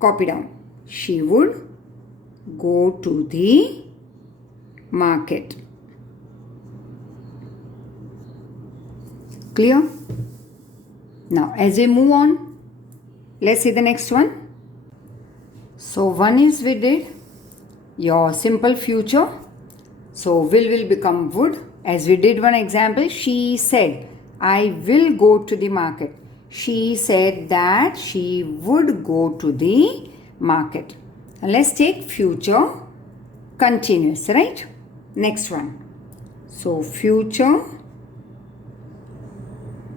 copy down. She would go to the market. Clear? Now, as we move on, let's see the next one. So, one is we did your simple future. So, will become would. As we did one example, she said, I will go to the market. She said that she would go to the market. And let's take future continuous, right? Next one. So, future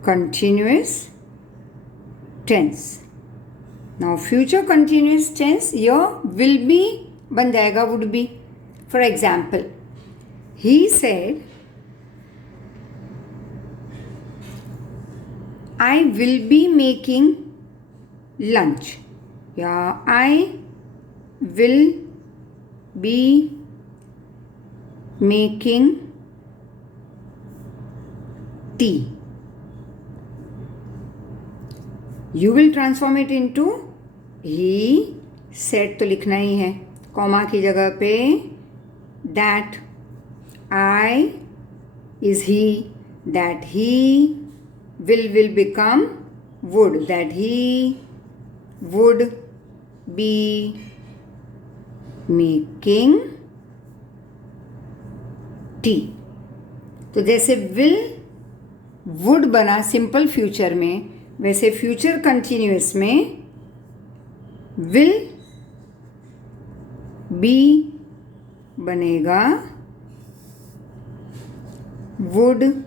continuous tense. Now, future continuous tense here will be बन जाएगा would be. For example, he said, I will be making lunch. Yeah, I will be making tea. You will transform it into he said तो लिखना ही है. कॉमा की जगह पे that. I is he. That he will become would. That he would be making tea. तो जैसे will would बना simple future में, वैसे फ्यूचर कंटिन्यूअस में will be बनेगा would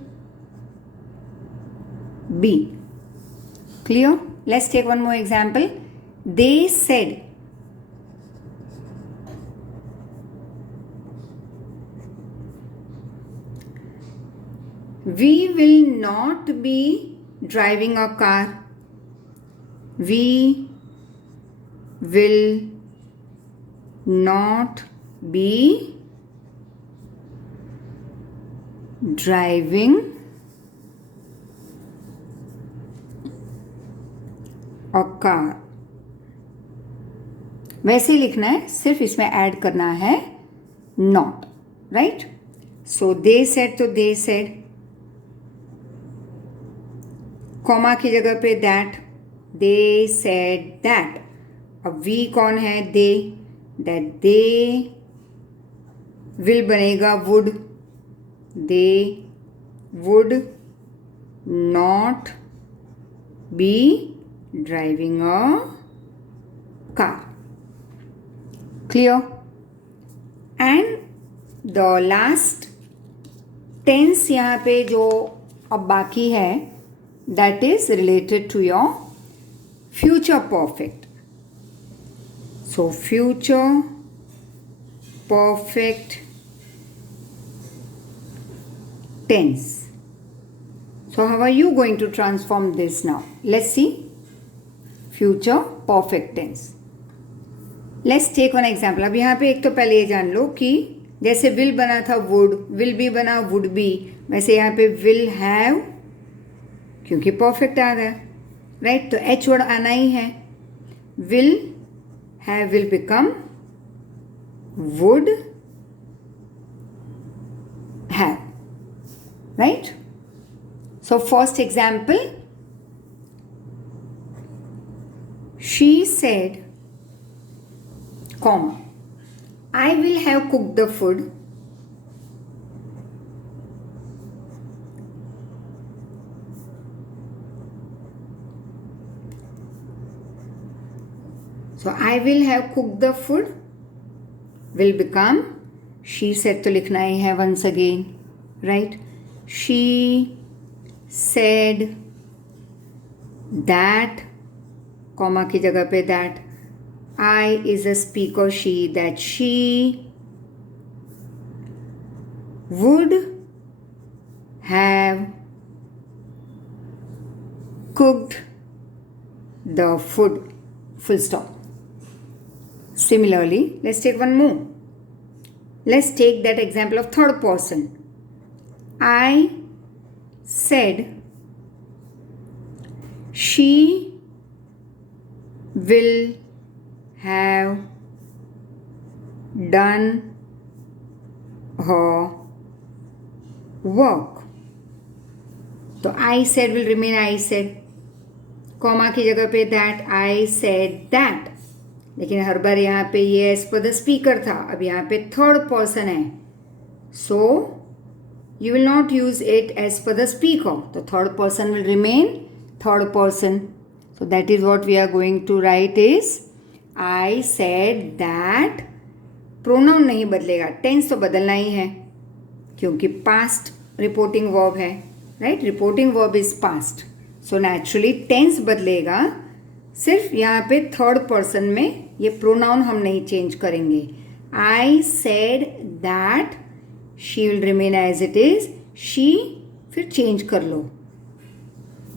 be. Clear? Let's take one more example. They said, we will not be driving a car. We will not be driving a car. वैसे ही लिखना है, सिर्फ इसमें ऐड करना है not. Right? So they said तो they said. कॉमा की जगह पे that. They said that. अब we कौन है? they. That they will बनेगा would. They would not be driving a car. Clear? And the last tense यहाँ पे जो अब बाकी है, that is related to your future perfect. So future perfect tense. So how are you going to transform this now? Let's see. Future perfect tense. Let's take one example. अब यहाँ पे एक तो पहले ये जान लो कि जैसे will बना था would, will be बना would be, वैसे यहाँ पे will have, क्योंकि perfect आ गया, right? तो H word आना ही है. will have will become would have. Right? So first example, she said, comma, I will have cooked the food. So I will have cooked the food will become, she said तो लिखना ही है once again, right? She said that, comma की जगह पे that, I is a speaker she, that she would have cooked the food, full stop. Similarly, let's take one more. Let's take that example of third person. I said she will have done her work. तो I said will remain I said. कॉमा की जगह पे that, I said that. लेकिन हर बार यहाँ पे ये as per the speaker था, अब यहाँ पे थर्ड पर्सन है, so you will not use it as per the speaker. तो third person will remain third person. So that is what we are going to write is I said that. Pronoun नहीं बदलेगा, tense तो बदलना ही है क्योंकि past reporting verb है, right? Reporting verb is past, so naturally tense बदलेगा. सिर्फ यहाँ पे थर्ड पर्सन में ये प्रोनाउन हम नहीं चेंज करेंगे. I said that, she will remain as it is, she फिर चेंज कर लो,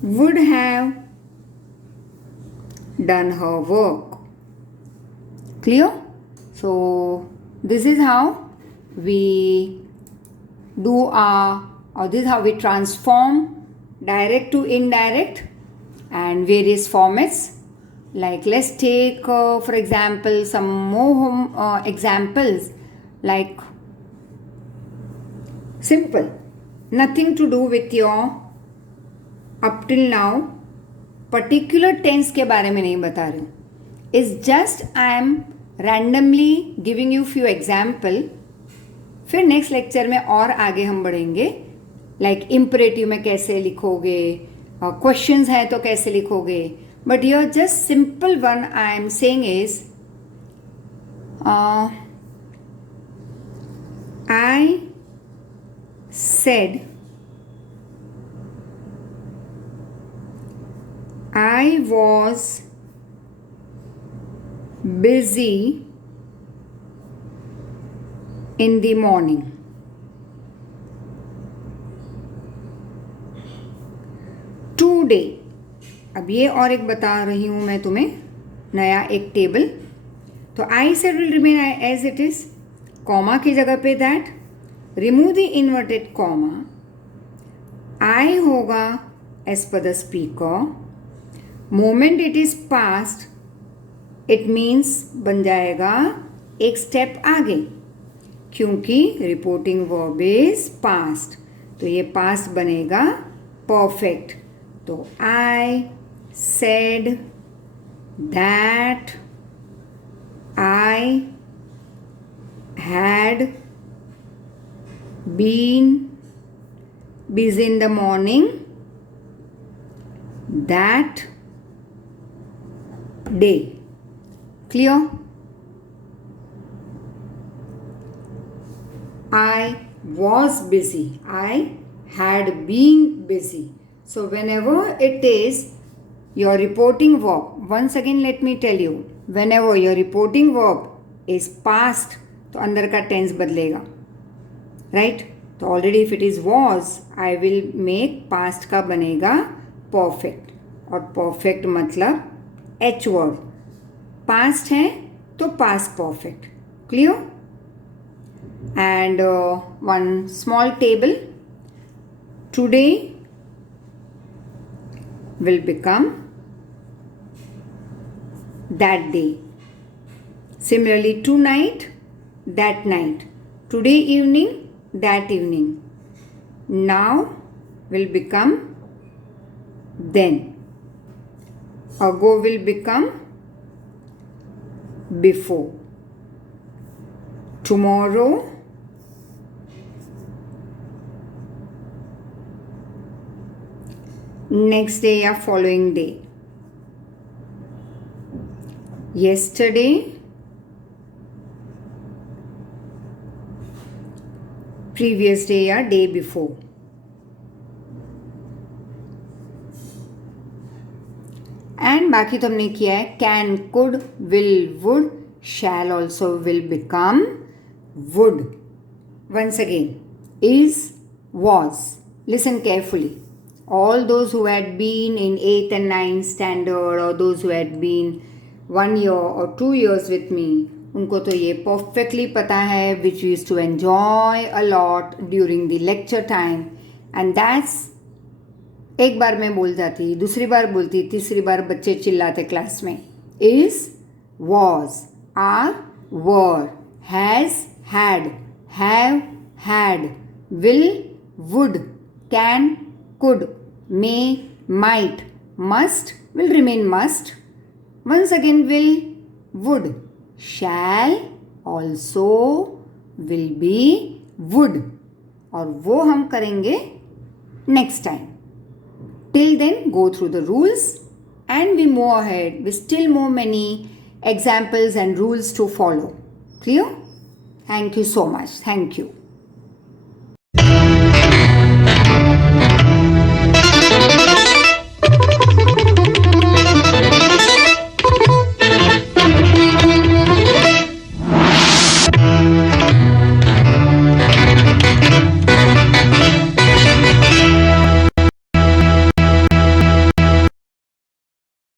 would have done her work. Clear? So this is how we do or this is how we transform direct to indirect and various formats. Like let's take for example some more examples, like simple, nothing to do with your up till now particular tense के बारे में नहीं बता रही हूँ. It's just I am randomly giving you few example. फिर next lecture में और आगे हम बढ़ेंगे, लाइक इम्परेटिव में कैसे लिखोगे, क्वेश्चंस हैं तो कैसे लिखोगे. But your just simple one I am saying is I said I was busy in the morning. Today, अब ये और एक बता रही हूँ मैं तुम्हें, नया एक टेबल. तो I said will remain as it is, comma की जगह पे that, remove the inverted comma, I होगा as per the speaker, moment it is past, it means बन जाएगा एक स्टेप आगे, क्योंकि रिपोर्टिंग वर्ब इज पास्ट, तो ये पास्ट बनेगा परफेक्ट. तो I said that I had been busy in the morning that day. Clear? I was busy. I had been busy. So whenever it is your reporting verb, once again let me tell you, whenever your reporting verb is past, तो अंदर का tense बदलेगा, right? तो already if it is was, I will make past का बनेगा perfect, और perfect मतलब H word. Past है तो past perfect. Clear? And one small table, today will become that day. Similarly, tonight, that night. Today evening, that evening. Now will become then. Ago will become before. Tomorrow, next day or following day. Yesterday, previous day or day before. And बाकी तो हमने किया है can, could, will, would, shall also will become would. Once again, is, was. Listen carefully. All those who had been in 8th and 9th standard or those who had been 1 year or 2 years with me, उनको तो ये perfectly पता है which we used to enjoy a lot during the lecture time, and that's एक बार मैं बोल जाती, दूसरी बार बोलती, तीसरी बार बच्चे चिल्लाते क्लास में. Is, was, are, were, has, had, have, had, will, would, can, could, may, might, must, will remain must, once again will, would, shall, also, will be, would. और वो हम करेंगे next time. Till then, go through the rules and we move ahead with still more many examples and rules to follow. Clear? Thank you so much. Thank you.